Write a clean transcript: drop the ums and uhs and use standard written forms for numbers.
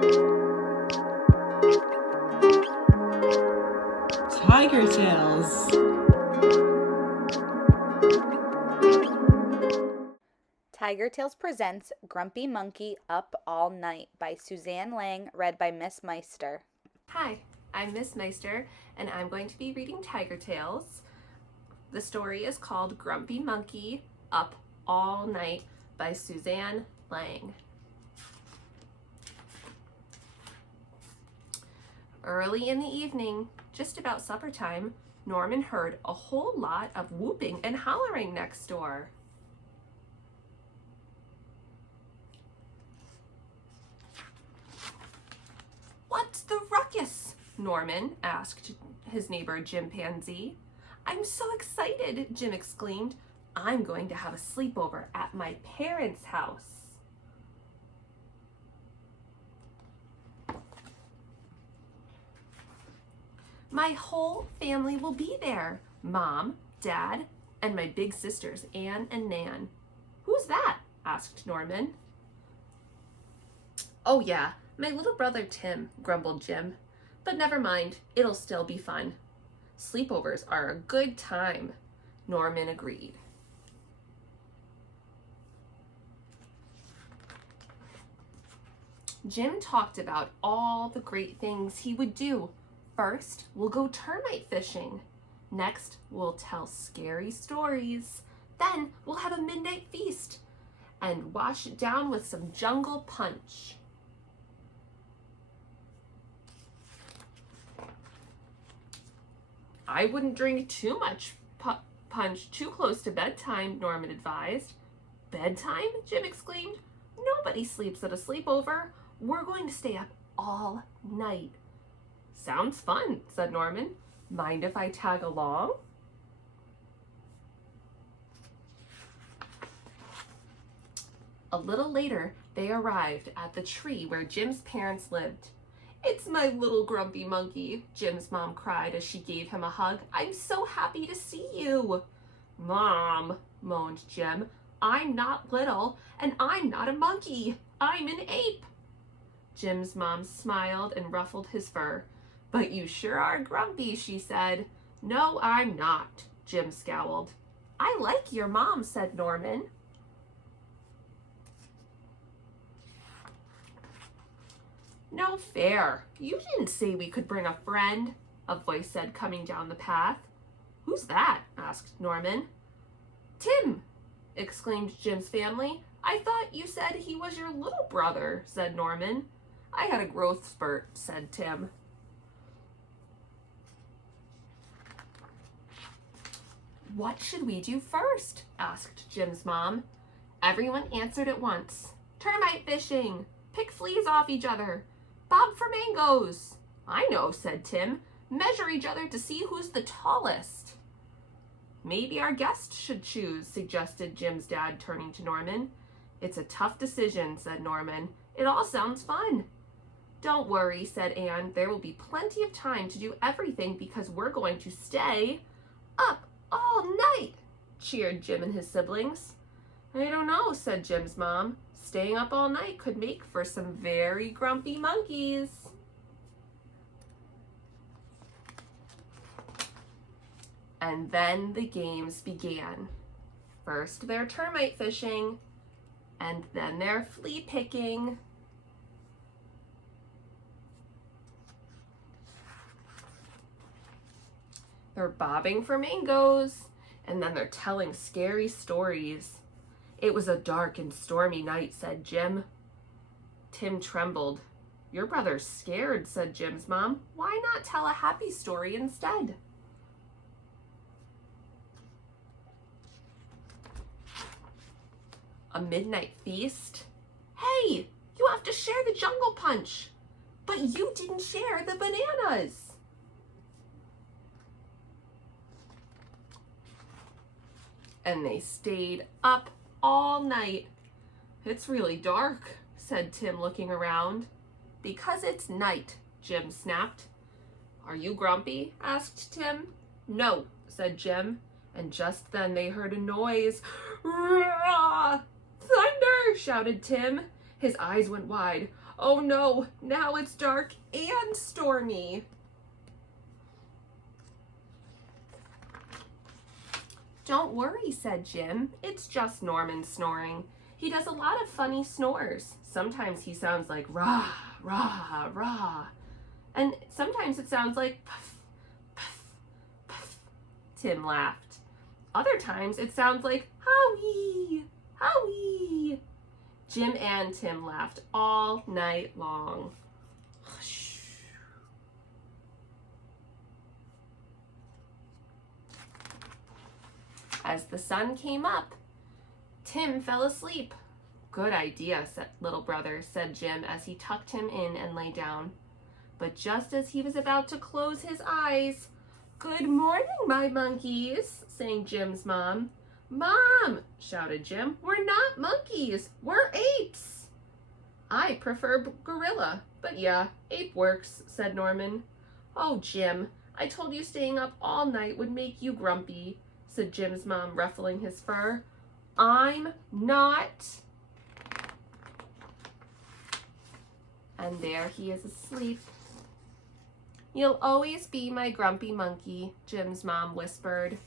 Tiger Tales. Tiger Tales presents Grumpy Monkey Up All Night by Suzanne Lang, read by Miss Meister. Hi, I'm Miss Meister, and I'm going to be reading Tiger Tales. The story is called Grumpy Monkey Up All Night by Suzanne Lang. Early in the evening, just about supper time, Norman heard a whole lot of whooping and hollering next door. "What's the ruckus?" Norman asked his neighbor Jim Pansy. "I'm so excited," Jim exclaimed. "I'm going to have a sleepover at my parents' house." "My whole family will be there. Mom, Dad, and my big sisters, Anne and Nan." "Who's that?" asked Norman. "Oh yeah, my little brother Tim," grumbled Jim. "But never mind, it'll still be fun." "Sleepovers are a good time," Norman agreed. Jim talked about all the great things he would do. "First, we'll go termite fishing. Next, we'll tell scary stories. Then we'll have a midnight feast and wash it down with some jungle punch." "I wouldn't drink too much punch too close to bedtime," Norman advised. "Bedtime?" Jim exclaimed. "Nobody sleeps at a sleepover. We're going to stay up all night." "Sounds fun," said Norman. "Mind if I tag along?" A little later, they arrived at the tree where Jim's parents lived. "It's my little grumpy monkey," Jim's mom cried as she gave him a hug. "I'm so happy to see you." "Mom," moaned Jim, "I'm not little, and I'm not a monkey. I'm an ape." Jim's mom smiled and ruffled his fur. "But you sure are grumpy," she said. "No, I'm not," Jim scowled. "I like your mom," said Norman. "No fair. You didn't say we could bring a friend," a voice said coming down the path. "Who's that?" asked Norman. "Tim," exclaimed Jim's family. "I thought you said he was your little brother," said Norman. "I had a growth spurt," said Tim. "What should we do first?" asked Jim's mom. Everyone answered at once. "Termite fishing, pick fleas off each other, bob for mangoes." "I know," said Tim. "Measure each other to see who's the tallest." "Maybe our guest should choose," suggested Jim's dad, turning to Norman. "It's a tough decision," said Norman. "It all sounds fun." "Don't worry," said Anne. "There will be plenty of time to do everything because we're going to stay up all night," cheered Jim and his siblings. "I don't know," said Jim's mom. "Staying up all night could make for some very grumpy monkeys." And then the games began. First their termite fishing, and then their flea picking. They're bobbing for mangoes, and then they're telling scary stories. "It was a dark and stormy night," said Jim. Tim trembled. "Your brother's scared," said Jim's mom. "Why not tell a happy story instead?" A midnight feast? "Hey, you have to share the jungle punch." "But you didn't share the bananas." And they stayed up all night. "It's really dark," said Tim, looking around. "Because it's night," Jim snapped. "Are you grumpy?" asked Tim. "No," said Jim. And just then they heard a noise. "Rah! Thunder!" shouted Tim. His eyes went wide. Oh no, now it's dark and stormy. Don't worry, said Jim. It's just Norman snoring. He does a lot of funny snores. Sometimes he sounds like rah, rah, rah. And sometimes it sounds like puff, puff, puff. Tim laughed. Other times it sounds like howee, howee. Jim and Tim laughed all night long. As the sun came up, Tim fell asleep. Good idea, little brother, said Jim as he tucked him in and lay down. But just as he was about to close his eyes, "Good morning, my monkeys," sang Jim's mom. "Mom," shouted Jim, "we're not monkeys, we're apes." "I prefer gorilla, but yeah, ape works," said Norman. "Oh, Jim, I told you staying up all night would make you grumpy," said Jim's mom, ruffling his fur. "I'm not." And there he is asleep. "You'll always be my grumpy monkey," Jim's mom whispered.